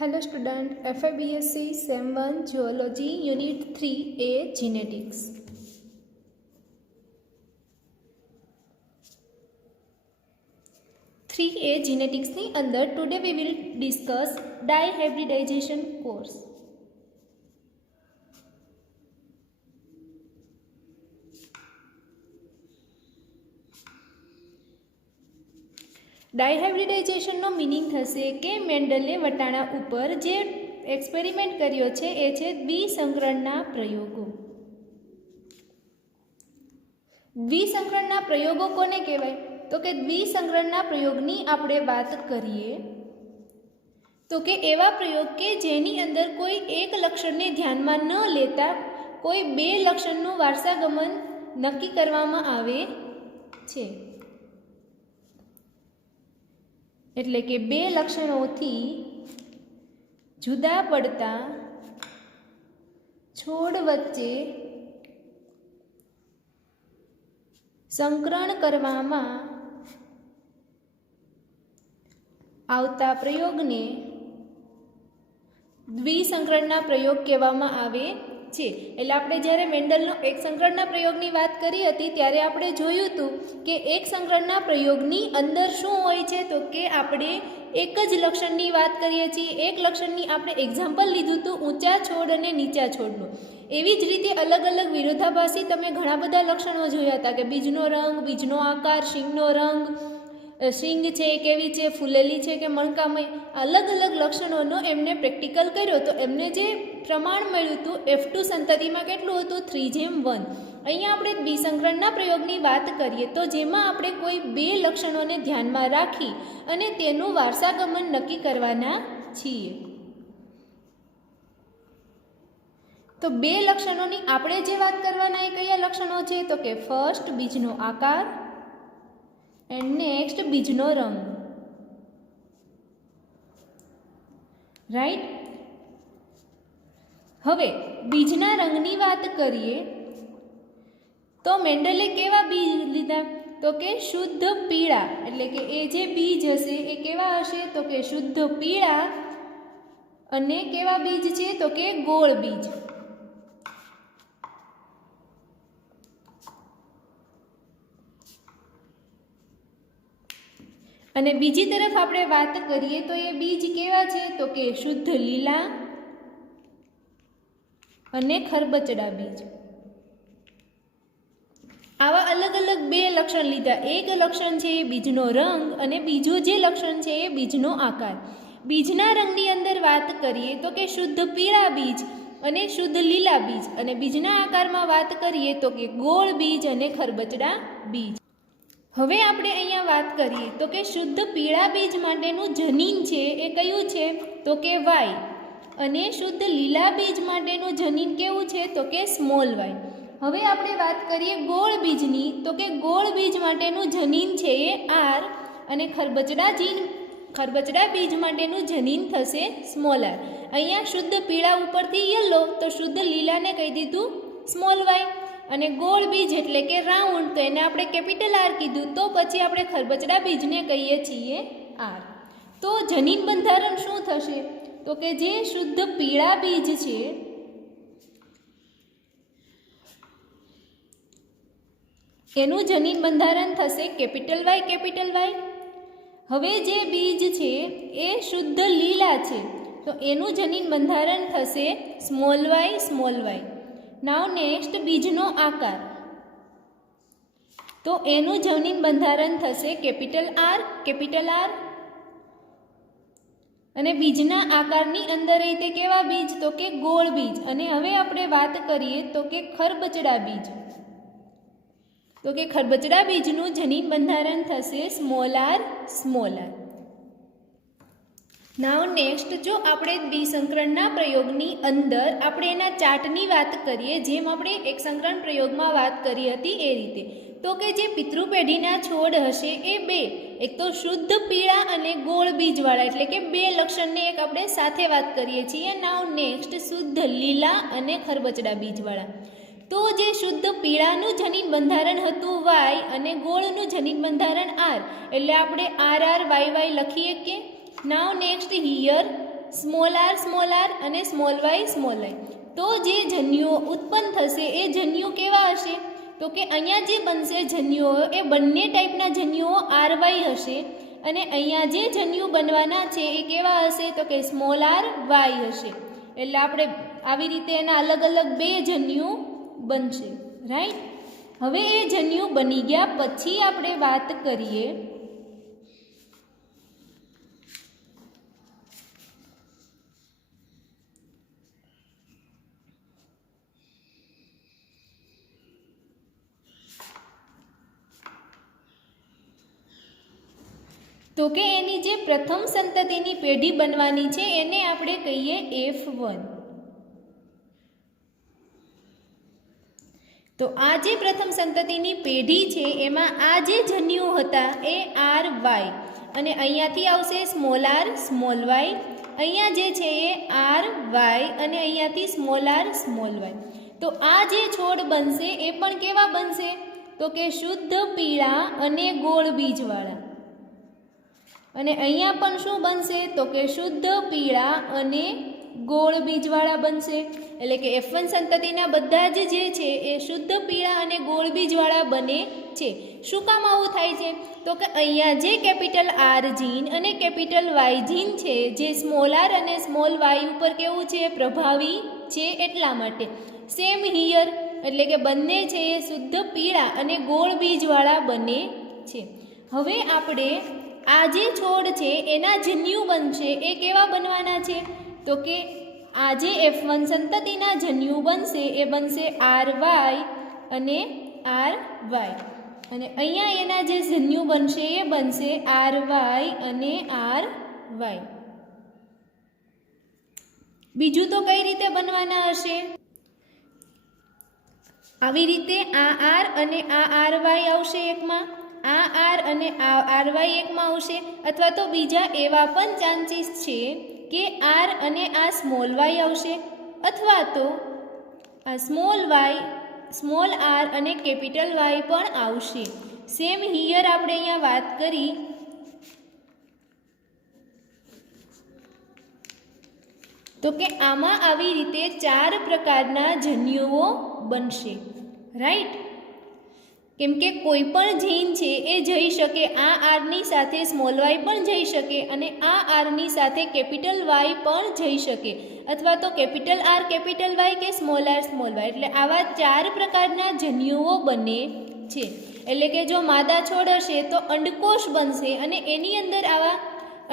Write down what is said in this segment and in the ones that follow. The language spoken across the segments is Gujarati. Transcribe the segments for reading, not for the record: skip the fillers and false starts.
Hello student, FIBSc Sem 1 Zoology Unit 3A Genetics. Genetics ની અંદર today we will discuss dihybridization course. ડાયહાઇબ્રિડાઇઝેશનનો મિનિંગ થશે કે મેન્ડલે વટાણા ઉપર જે એક્સપેરિમેન્ટ કર્યો છે એ છે દ્વિસંકરણના પ્રયોગો. દ્વિસંકરણના પ્રયોગો કોને કહેવાય? તો કે દ્વિસંકરણના પ્રયોગની આપણે વાત કરીએ તો કે એવા પ્રયોગ કે જેની અંદર કોઈ એક લક્ષણને ધ્યાનમાં ન લેતા કોઈ બે લક્ષણનું વારસાગમન નક્કી કરવામાં આવે છે. એટલે કે બે લક્ષણોથી જુદા પડતા છોડ વચ્ચે સંકરણ કરવામાં આવતા પ્રયોગને દ્વિસંકરણના પ્રયોગ કહેવામાં આવે છે. એટલે આપણે જ્યારે મેન્ડલનો એક સંકરણના પ્રયોગની વાત કરી હતી ત્યારે આપણે જોયું હતું કે એક સંકરણના પ્રયોગની અંદર શું હોય છે તો કે આપણે એક જ લક્ષણની વાત કરીએ છીએ. એક લક્ષણની આપણે એક્ઝામ્પલ લીધું હતું ઊંચા છોડ અને નીચા છોડનું. એવી જ રીતે અલગ અલગ વિરોધાભાસી તમે ઘણા બધા લક્ષણો જોયા હતા કે બીજનો રંગ, બીજનો આકાર, શીંગનો રંગ, શીંગ છે કેવી છે, ફૂલેલી છે કે મણકામય, અલગ અલગ લક્ષણોનો એમને પ્રેક્ટિકલ કર્યો તો એમને જે પ્રમાણ મળ્યું હતું F2 સંતતિમાં કેટલું હતું 3:1. અહીંયા આપણે દ્વિસંકરણના પ્રયોગની વાત કરીએ તો જેમાં આપણે કોઈ બે લક્ષણોને ધ્યાનમાં રાખી અને તેનું વારસાગમન નક્કી કરવાના છીએ. તો બે લક્ષણોની આપણે જે વાત કરવાના એ કયા લક્ષણો છે તો કે ફર્સ્ટ બીજનો આકાર એન્ડ નેક્સ્ટ બીજનો રંગ. રાઈટ. હવે બીજના રંગની વાત કરીએ તો મેન્ડલે કેવા બીજ લીધા તો કે શુદ્ધ પીળા. એટલે કે એ જે બીજ હશે એ કેવા હશે તો કે શુદ્ધ પીળા. અને કેવા બીજ છે તો કે ગોળ બીજ. અને બીજી તરફ આપણે વાત કરીએ તો એ બીજ કેવા છે તો કે શુદ્ધ લીલા અને ખરબચડા બીજ. આવા અલગ અલગ બે લક્ષણ લીધા. એક લક્ષણ છે એ બીજનો રંગ અને બીજું જે લક્ષણ છે એ બીજનો આકાર. બીજના રંગની અંદર વાત કરીએ તો કે શુદ્ધ પીળા બીજ અને શુદ્ધ લીલા બીજ. અને બીજના આકારમાં વાત કરીએ તો કે ગોળ બીજ અને ખરબચડા બીજ. હવે આપણે અહીંયા વાત કરીએ તો કે શુદ્ધ પીળા બીજ માટેનું જનીન છે એ કયું છે તો કે વાય. અને શુદ્ધ લીલા બીજ માટેનું જનીન કેવું છે તો કે સ્મોલ વાય. હવે આપણે વાત કરીએ ગોળ બીજની તો કે ગોળ બીજ માટેનું જનીન છે એ આર. અને ખરબચડા બીજ માટેનું જનીન થશે સ્મોલ આર. અહીંયા શુદ્ધ પીળા ઉપરથી યલો તો શુદ્ધ લીલાને કહી દીધું સ્મોલ વાય. અને ગોળ બીજ એટલે કે રાઉન્ડ તો એને આપણે કેપિટલ આર કીધું. તો પછી આપણે ખરબચડા બીજને કહીએ છીએ આર. તો જનીન બંધારણ શું થશે તો કે જે શુદ્ધ પીળા બીજ છે એનું જનીન બંધારણ થશે કેપિટલ વાય કેપિટલ વાય. હવે જે બીજ છે એ શુદ્ધ લીલા છે તો એનું જનીન બંધારણ થશે small Y small Y. Now next બીજનો આકાર તો એનું જનીન બંધારણ થશે કેપિટલ આર કેપિટલ આર. અને બીજના આકારની અંદર તે કેવા બીજ તો કે ગોળ બીજ. અને હવે આપણે વાત કરીએ તો કે ખરબચડા બીજ તો કે ખરબચડા બીજનું જનીન બંધારણ થશે small R small R. Now next જો આપણે દ્વિસંકરણના પ્રયોગની અંદર આપણે એના ચાર્ટની વાત કરીએ જેમ આપણે એક સંકરણ પ્રયોગમાં વાત કરી હતી એ રીતે તો કે જે પિતૃપેઢીના છોડ હશે એ બે એક તો શુદ્ધ પીળા અને ગોળ બીજવાળા એટલે કે બે લક્ષણને એક આપણે સાથે વાત કરીએ છીએ. નાવ નેક્સ્ટ શુદ્ધ લીલા અને ખરબચડા બીજવાળા. તો જે શુદ્ધ પીળાનું જનીન બંધારણ હતું વાય અને ગોળનું જનીન બંધારણ આર એટલે આપણે આર આર વાય વાય લખીએ કે. Now next here small R અને સ્મોલ વાય. તો જે જન્યુઓ ઉત્પન્ન થશે એ જન્યુ કેવા હશે? તો કે અહીંયા જે બનશે જન્યુઓ એ બંને ટાઈપના જન્યુઓ RY હશે અને અહીંયા જે જન્યુ બનવાના છે એ કેવા હશે? તો કે સ્મોલ આર વાય હશે. એટલે આપણે આવી રીતે એના અલગ અલગ બે જન્યુ બનશે, રાઈટ. હવે એ જન્યુ બની ગયા પછી આપણે વાત કરીએ તો કે એની જે પ્રથમ સંતતિની પેઢી બનવાની છે એને આપણે કહીએ F1. તો આ જે પ્રથમ સંતતિની પેઢી છે એમાં આ જે જન્યુ હતા એ RY અને અહીંયાથી આવશે સ્મોલ વાય. અહીંયા જે છે એ RY અને અહીંયાથી સ્મોલ વાય. તો આ જે છોડ બનશે એ પણ કેવા બનશે? તો કે શુદ્ધ પીળા અને ગોળ બીજવાળા. અને અહીંયા પણ શું બનશે? તો કે શુદ્ધ પીળા અને ગોળ બીજવાળા બનશે. એટલે કે F1 સંતતિના બધા જ જે છે એ શુદ્ધ પીળા અને ગોળ બીજવાળા બને છે. શું કામ આવું થાય છે? તો કે અહીંયા જે કેપિટલ R જીન અને કેપિટલ વાય જીન છે જે સ્મોલ આર અને સ્મોલ વાય ઉપર કેવું છે? પ્રભાવી છે, એટલા માટે. સેમ હિયર, એટલે કે બંને છે એ શુદ્ધ પીળા અને ગોળ બીજવાળા બને છે. હવે આપણે આ જે છોડ છે એના જન્યુ બનશે એ કેવા બનવાના છે? તો કે આ જે F1 સંતતિના જન્યુ બનશે એ બનશે RY અને RY. અને અહીંયા એના જે જન્યુ બનશે એ બનશે RY અને RY. બીજું તો કઈ રીતે બનવાના હશે? આવી રીતે આ R અને આ RY આવશે એકમાં, આ R અને આ RY એકમાં આવશે. અથવા તો બીજા એવા પણ ચાન્સીસ છે કે R અને આ સ્મોલ વાય આવશે, અથવા તો આ સ્મોલ R અને કેપિટલ વાય પણ આવશે. સેમ હિયર આપણે અહીંયા વાત કરી તો કે આમાં આવી રીતે 4 પ્રકારના જન્યુઓ બનશે, રાઈટ. કેમ કે કોઈ પણ જીન છે એ જઈ શકે આ આરની સાથે સ્મોલ વાય પણ જઈ શકે અને આ આરની સાથે કેપિટલ વાય પણ જઈ શકે, અથવા તો કેપિટલ આર કેપિટલ વાય કે સ્મોલ વાય. એટલે આવા 4 પ્રકારના જન્યુઓ બને છે. એટલે કે જો માદા છોડ હશે તો અંડકોષ બનશે અને એની અંદર આવા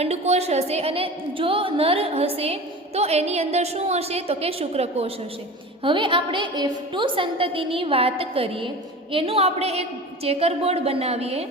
અંડકોષ હશે, અને જો નર હશે તો એની અંદર શું હશે? તો કે શુક્રકોષ હશે. હવે આપણે F2 સંતતિની વાત કરીએ. એનું આપણે એક ચેકર બોર્ડ બનાવીએ.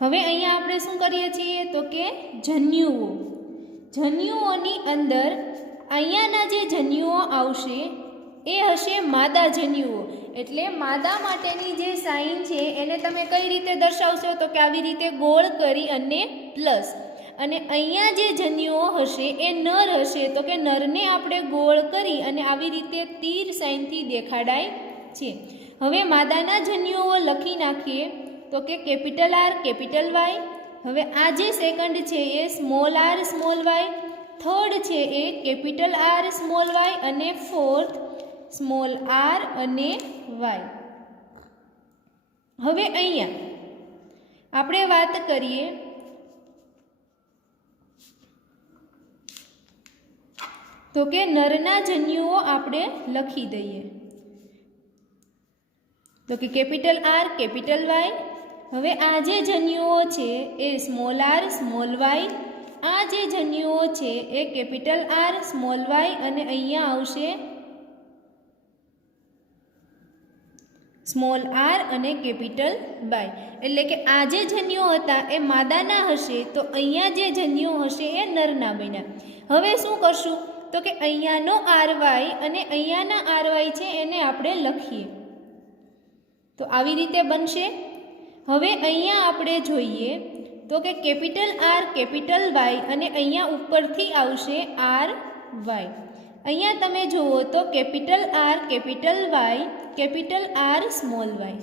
હવે અહીંયા આપણે શું કરીએ છીએ? તો કે જન્યુઓની અંદર અહીંયાના જે જન્યુઓ આવશે એ હશે માદા જન્યુઓ. એટલે માદા માટેની જે સાઇન છે એને તમે કઈ રીતે દર્શાવશો? તો કે આવી રીતે ગોળ કરી અને પ્લસ. અને અહીંયા જે જન્યુઓ હશે એ નર હશે તો કે નરને આપણે ગોળ કરી અને આવી રીતે તીર સાઇનથી દેખાડાય છે. હવે માદાના જન્યુઓ લખી નાખીએ તો કે કેપિટલ આર કેપિટલ વાય. હવે આ જે સેકન્ડ છે એ small R small Y, third છે એ કેપિટલ આર સ્મોલ વાય અને ફોર્થ સ્મોલ આર અને વાય. હવે અહીંયા આપણે વાત કરીએ તો કે નરના જન્યુઓ આપણે લખી દઈએ તો કે કેપિટલ આર કેપિટલ વાય. હવે આ જે જન્યુઓ છે એ સ્મોલ આર સ્મોલ વાય, આ જે જન્યુઓ છે એ કેપિટલ આર સ્મોલ વાય અને અહીંયા આવશે સ્મોલ આર અને કેપિટલ વાય. એટલે કે આ જે જન્યુઓ હતા એ માદાના હશે તો અહીંયા જે જન્યુઓ હશે એ નરના બન્યા. હવે શું કરશું? તો કે અહીંયાનો RY અને અહીંયાના RY છે એને આપણે લખીએ તો આવી રીતે બનશે. હવે અહીંયા આપણે જોઈએ તો કે કેપિટલ આર કેપિટલ વાય અને અહીંયા ઉપરથી આવશે આર વાય. અહીંયા તમે જુઓ તો capital R capital Y capital R small Y.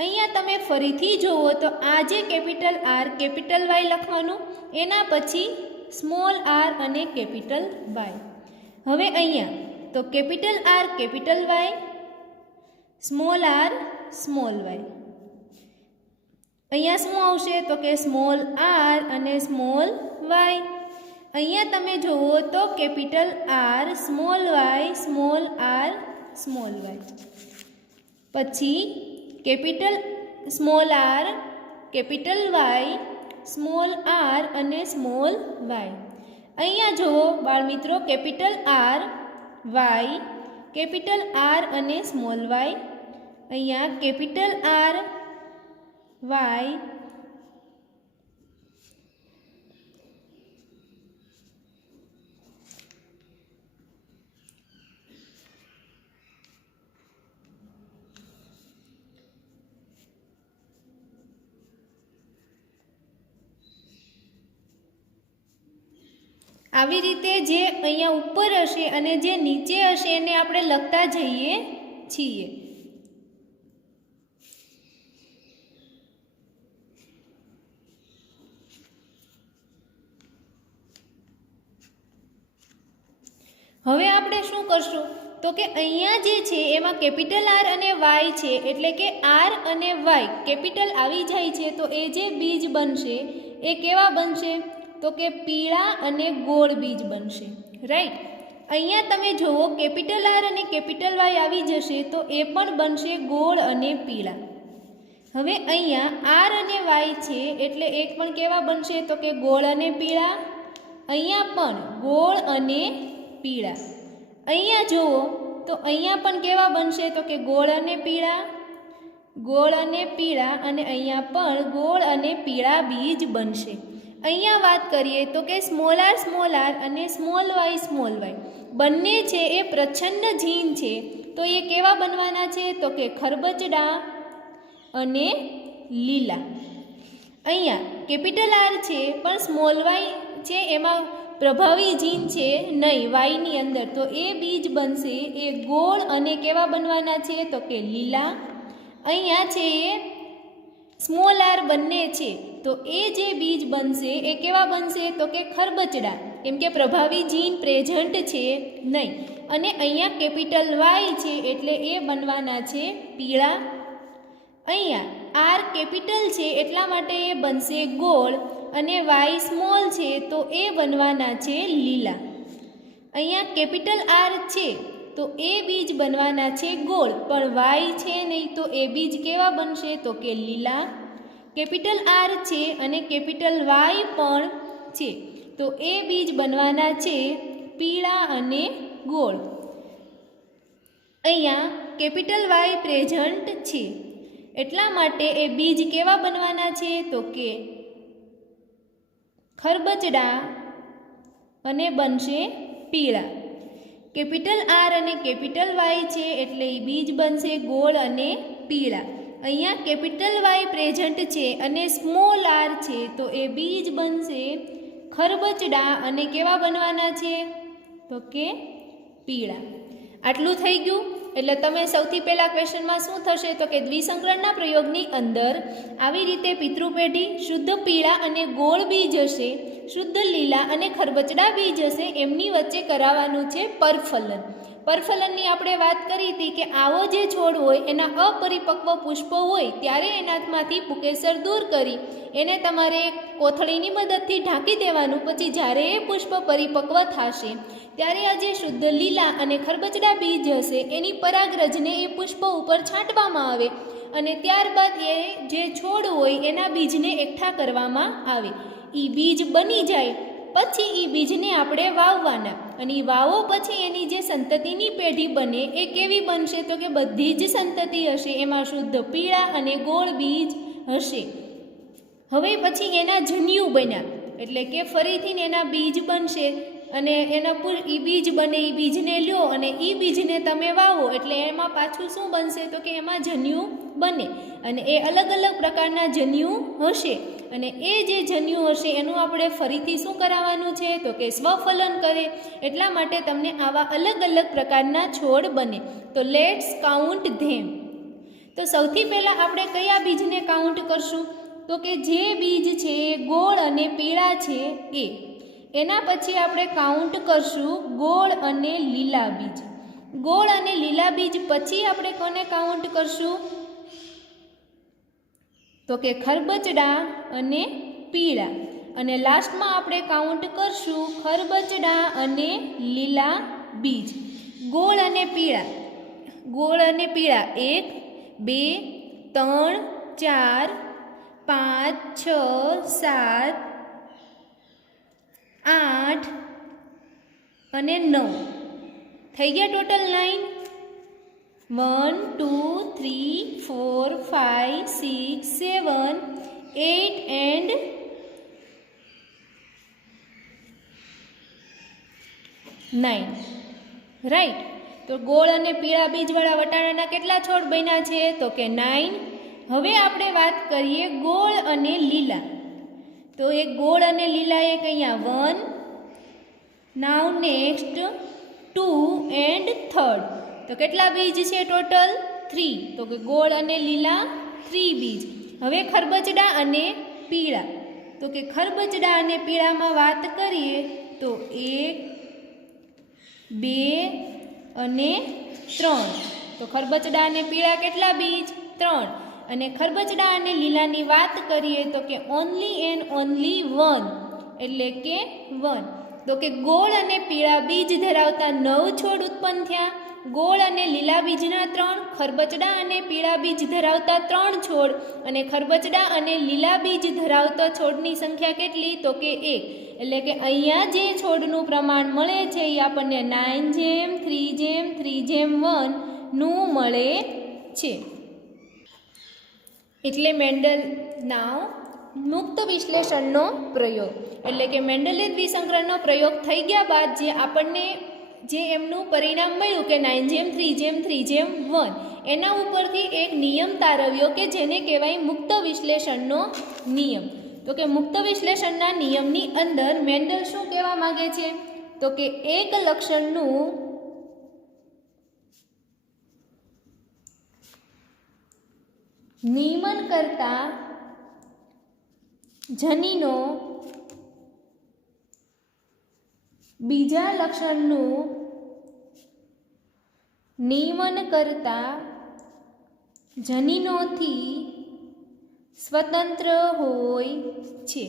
અહીંયા તમે ફરીથી જુઓ તો આ જે કેપિટલ આર કેપિટલ વાય લખવાનું, એના પછી સ્મોલ આર અને કેપિટલ વાય. હવે અહીંયા તો capital R capital Y small R small Y. અહીંયા શું આવશે તો કે સ્મોલ આર અને સ્મોલ વાય. અહીંયા તમે જુઓ તો capital R small Y small R small Y. પછી capital small R capital Y small R અને સ્મોલ વાય. અહીંયા જુઓ બાળમિત્રો capital R Y capital R અને સ્મોલ વાય. અહીંયા કેપિટલ આર વાય આવી રીતે જે અહીંયા ઉપર હશે અને જે નીચે હશે એને આપણે લખતા જઈએ છીએ. હવે આપણે શું કરશું તો કે અહીંયા જે છે એમાં કેપિટલ આર અને વાય છે, એટલે કે આર અને વાય કેપિટલ આવી જાય છે તો એ જે બીજ બનશે એ કેવા બનશે તો કે પીળા અને ગોળ બીજ બનશે. રાઈટ. અહીંયા તમે જુઓ કેપિટલ આર અને કેપિટલ વાય આવી જશે તો એ પણ બનશે ગોળ અને પીળા. હવે અહીંયા આર અને વાય છે એટલે એક પણ કેવા બનશે તો કે ગોળ અને પીળા. અહીંયા પણ ગોળ અને પીળા. અહીંયા જુઓ તો અહીંયા પણ કેવા બનશે તો કે ગોળ અને પીળા ગોળ અને પીળા અને અહીંયા પણ ગોળ અને પીળા બીજ બનશે. અહીંયા વાત કરીએ તો કે સ્મોલ આર અને સ્મોલ વાય બંને છે એ પ્રચ્છન્ન જીન છે તો એ કેવા બનવાના છે તો કે ખરબચડા અને લીલા. અહીંયા કેપિટલ આર છે પણ સ્મોલ વાય છે એમાં પ્રભાવી જીન છે નહીં વાયની અંદર, તો એ બીજ બનશે એ ગોળ અને કેવા બનવાના છે તો કે લીલા. અહીંયા છે એ સ્મોલ આર બંને છે તો એ જે બીજ બનશે એ કેવા બનશે તો કે ખરબચડા, કેમ કે પ્રભાવી જીન પ્રેઝન્ટ છે નહીં. અને અહીંયા કેપિટલ વાય છે એટલે એ બનવાના છે પીળા. અહીંયા આર કેપિટલ છે એટલા માટે એ બનશે ગોળ અને વાય સ્મોલ છે તો એ બનવાના છે લીલા. અહીંયા કેપિટલ આર છે તો એ બીજ બનવાના છે ગોળ, પણ વાય છે નહીં તો એ બીજ કેવા બનશે તો કે લીલા. કેપિટલ આર છે અને કેપિટલ વાય પણ છે તો એ બીજ બનવાના છે પીળા અને ગોળ. અહીંયા કેપિટલ વાય પ્રેઝન્ટ છે એટલા માટે એ બીજ કેવા બનવાના છે તો કે ખરબચડા અને બનશે પીળા. કેપિટલ આર અને કેપિટલ વાય છે એટલે એ બીજ બનશે ગોળ અને પીળા. અહીંયા કેપિટલ વાય પ્રેઝન્ટ છે અને સ્મોલ આર છે તો એ બીજ બનશે ખરબચડા અને કેવા બનવાના છે તો કે પીળા. આટલું થઈ ગયું. એટલે તમે સૌથી પહેલાં ક્વેશ્ચનમાં શું થશે તો કે દ્વિસંકરણના પ્રયોગની અંદર આવી રીતે પિતૃપેઢી શુદ્ધ પીળા અને ગોળ બીજ હશે, શુદ્ધ લીલા અને ખરબચડા બીજ હશે, એમની વચ્ચે કરાવવાનું છે પરફલન. પરફલનની આપણે વાત કરી હતી કે આવો જે છોડ હોય એના અપરિપક્વ પુષ્પો હોય ત્યારે એનામાંથી પુકેસર દૂર કરી એને તમારે કોથળીની મદદથી ઢાંકી દેવાનું. પછી જ્યારે એ પુષ્પ પરિપક્વ થશે ત્યારે આ જે શુદ્ધ લીલા અને ખરબચડા બીજ હશે એની પરાગરજને એ પુષ્પ ઉપર છાંટવામાં આવે અને ત્યારબાદ એ જે છોડ હોય એના બીજને એકઠા કરવામાં આવે. એ બીજ બની જાય પછી એ બીજને આપણે વાવવાના અને એ વાવો પછી એની જે સંતતિની પેઢી બને એ કેવી બનશે તો કે બધી જ સંતતિ હશે એમાં શુદ્ધ પીળા અને ગોળ બીજ હશે. હવે પછી એના જન્યુ બન્યા એટલે કે ફરીથી એના બીજ બનશે અને એના એ બીજ બને એ બીજને લ્યો અને એ બીજને તમે વાવો એટલે એમાં પાછું શું બનશે તો કે એમાં જન્યુ બને અને એ અલગ અલગ પ્રકારના જન્યુ હશે અને એ જે જન્યુ હશે એનું આપણે ફરીથી શું કરાવવાનું છે તો કે સ્વફલન કરે. એટલા માટે તમને આવા અલગ અલગ પ્રકારના છોડ બને. તો લેટ્સ કાઉન્ટ ધેમ. તો સૌથી પહેલાં આપણે કયા બીજને કાઉન્ટ કરશું તો કે જે બીજ છે ગોળ અને પીળા છે એ. એના પછી આપણે કાઉન્ટ કરશું ગોળ અને લીલા બીજ. ગોળ અને લીલા બીજ પછી આપણે કોને કાઉન્ટ કરશું તો કે ખરબચડા અને પીળા. અને લાસ્ટમાં આપણે કાઉન્ટ કરશું ખરબચડા અને લીલા બીજ. ગોળ અને પીળા, ગોળ અને પીળા 1 2 3 4 5 6 7 8 અને 9 થઈ ગયા ટોટલ 9. 1 2 3 4 5 6 7 8 and 9 right. તો ગોળ અને પીળા બીજવાળા વટાણાના કેટલા છોડ બન્યા છે તો કે 9. હવે આપણે વાત કરીએ ગોળ અને લીલા. તો એ ગોળ અને લીલા એક અહીંયા 1. Now next 2 and 3rd. તો કેટલા બીજ છે ટોટલ 3. તો કે ગોળ અને લીલા 3 બીજ. હવે ખરબચડા અને પીળા. તો કે ખરબચડા અને પીળામાં વાત કરીએ તો 1 2 અને 3. તો ખરબચડા અને પીળા કેટલા બીજ 3. અને ખરબચડા અને લીલાની વાત કરીએ તો કે ઓનલી એન્ડ ઓનલી 1 એટલે કે 1. તો કે ગોળ અને પીળા બીજ ધરાવતા 9 છોડ ઉત્પન્ન થયા. ગોળ અને લીલા બીજના 3, ખરબચડા અને પીળા બીજ ધરાવતા 3 છોડ અને ખરબચડા અને લીલા બીજ ધરાવતા છોડની સંખ્યા કેટલી તો કે 1. એટલે કે અહીંયા જે છોડનું પ્રમાણ મળે છે એ આપણને 9:3:3:1 નું મળે છે. એટલે મેન્ડલ નાવ મુક્ત વિશ્લેષણનો પ્રયોગ એટલે કે મેન્ડલે દ્વિસંકરણનો પ્રયોગ થઈ ગયા બાદ જે આપણને જે એમનું પરિણામ મળ્યું કે 9:3:3:1 એના ઉપરથી એક નિયમ તારવ્યો કે જેને કહેવાય મુક્ત વિશ્લેષણનો નિયમ. તો કે મુક્ત વિશ્લેષણના નિયમની અંદર મેન્ડલ શું કહેવા માંગે છે તો કે એક લક્ષણનું નિયમન કરતા જનીનો બીજા લક્ષણનું નિયમન કરતા જનીનોથી સ્વતંત્ર હોય છે.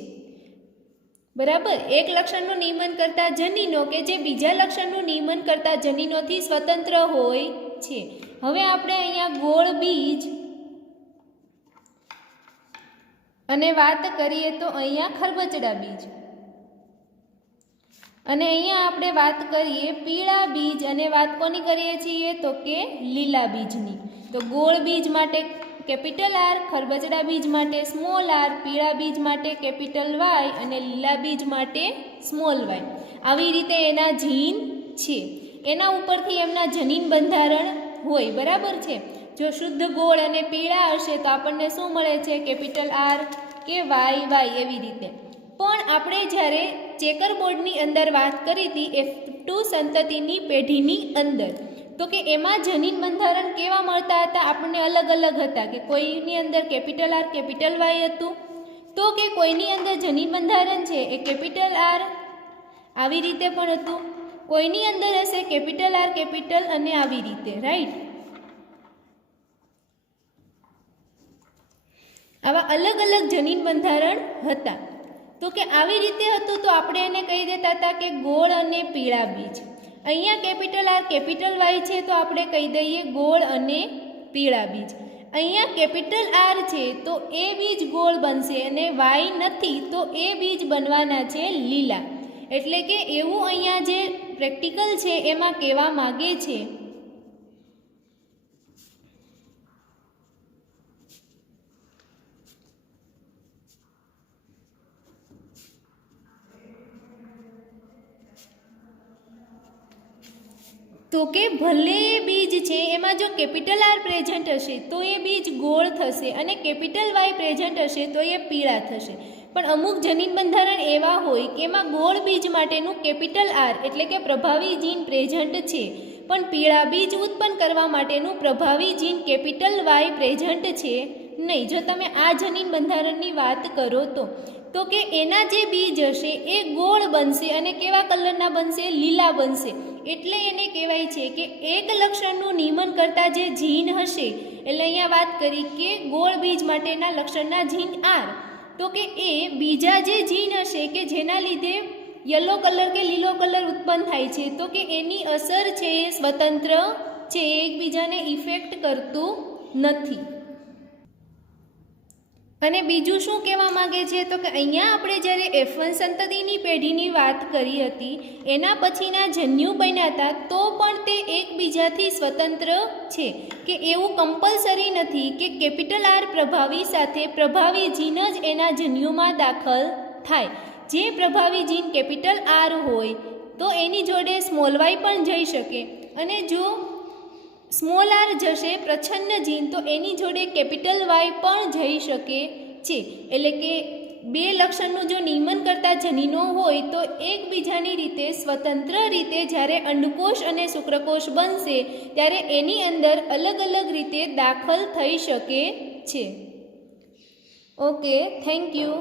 બરાબર. એક લક્ષણનું નિયમન કરતા જનીનો કે જે બીજા લક્ષણનું નિયમન કરતા જનીનોથી સ્વતંત્ર હોય છે. હવે આપણે અહીંયા ગોળ બીજ અને વાત કરીએ તો અહીંયા ખરબચડા બીજ અને અહીંયા આપણે વાત કરીએ પીળા બીજ અને વાત કોની કરીએ છીએ તો કે લીલા બીજની. તો ગોળ બીજ માટે કેપિટલ R, ખરબચડા બીજ માટે સ્મોલ r, પીળા બીજ માટે કેપિટલ Y અને લીલા બીજ માટે સ્મોલ y. આવી રીતે એના જીન છે. એના ઉપરથી એમના જનીન બંધારણ હોય. બરાબર છે. જો શુદ્ધ ગોળ અને પીળા હશે તો આપણને શું મળે છે કેપિટલ R કે Y એવી રીતે. પણ આપણે જ્યારે ચેકર બોર્ડની અંદર વાત કરી હતી F2 સંતતિની પેઢીની અંદર તો કે એમાં જનીન બંધારણ કેવા મળતા હતા આપણને અલગ અલગ હતા કે કોઈની અંદર કેપિટલ R કેપિટલ Y હતું તો કે કોઈની અંદર જનીન બંધારણ છે એ કેપિટલ R આવી રીતે પણ હતું. કોઈની અંદર હશે કેપિટલ R કેપિટલ અને આવી રીતે. રાઈટ. આવા અલગ અલગ જનીન બંધારણ હતા. તો કે આવી રીતે હતું તો આપણે એને કહી દેતા હતા કે ગોળ અને પીળા બીજ. અહીંયા કેપિટલ R કેપિટલ Y છે તો આપણે કહી દઈએ ગોળ અને પીળા બીજ. અહીંયા કેપિટલ R છે તો એ બીજ ગોળ બનશે અને Y નથી તો એ બીજ બનવાના છે લીલા. એટલે કે એવું અહીંયા જે પ્રેક્ટિકલ છે એમાં કહેવા માગે છે તો કે ભલે એ બીજ છે એમાં જો કેપિટલ આર પ્રેઝન્ટ હશે તો એ બીજ ગોળ થશે અને કેપિટલ વાય પ્રેઝન્ટ હશે તો એ પીળા થશે. પણ અમુક જનીન બંધારણ એવા હોય કે એમાં ગોળ બીજ માટેનું કેપિટલ આર એટલે કે પ્રભાવી જીન પ્રેઝન્ટ છે, પણ પીળા બીજ ઉત્પન્ન કરવા માટેનું પ્રભાવી જીન કેપિટલ વાય પ્રેઝન્ટ છે નહીં. જો તમે આ જનીન બંધારણની વાત કરો તો કે એના જે બીજ હશે એ ગોળ બનશે અને કેવા કલરના બનશે? લીલા બનશે. એટલે એને કહેવાય છે કે એક લક્ષણનું નિયમન કરતા જે જીન હશે, એટલે અહીંયા વાત કરી કે ગોળ બીજ માટેના લક્ષણના જીન આર, તો કે એ બીજા જે જીન હશે કે જેના લીધે યલો કલર કે લીલો કલર ઉત્પન્ન થાય છે, તો કે એની અસર છે એ સ્વતંત્ર છે, એકબીજાને ઇફેક્ટ કરતું નથી. અને બીજું શું કહેવા માગે છે તો કે અહીંયા આપણે જ્યારે F1 સંતતિની પેઢીની વાત કરી હતી એના પછીના જન્યુ બન્યા હતા તો પણ તે એકબીજાથી સ્વતંત્ર છે, કે એવું કમ્પલસરી નથી કે કેપિટલ આર પ્રભાવી સાથે પ્રભાવી જીન જ એના જન્યુમાં દાખલ થાય. જે પ્રભાવી જીન કેપિટલ આર હોય તો એની જોડે સ્મોલ વાય પણ જઈ શકે, અને જો સ્મોલ આર જશે પ્રચ્છન્ન જીન તો એની જોડે કેપિટલ વાય પણ જઈ શકે છે. એટલે કે બે લક્ષણનું જો નિયમન કરતા જનીનો હોય તો એકબીજાની રીતે સ્વતંત્ર રીતે જ્યારે અંડકોષ અને શુક્રકોષ બનશે ત્યારે એની અંદર અલગ અલગ રીતે દાખલ થઈ શકે છે. Okay, thank you.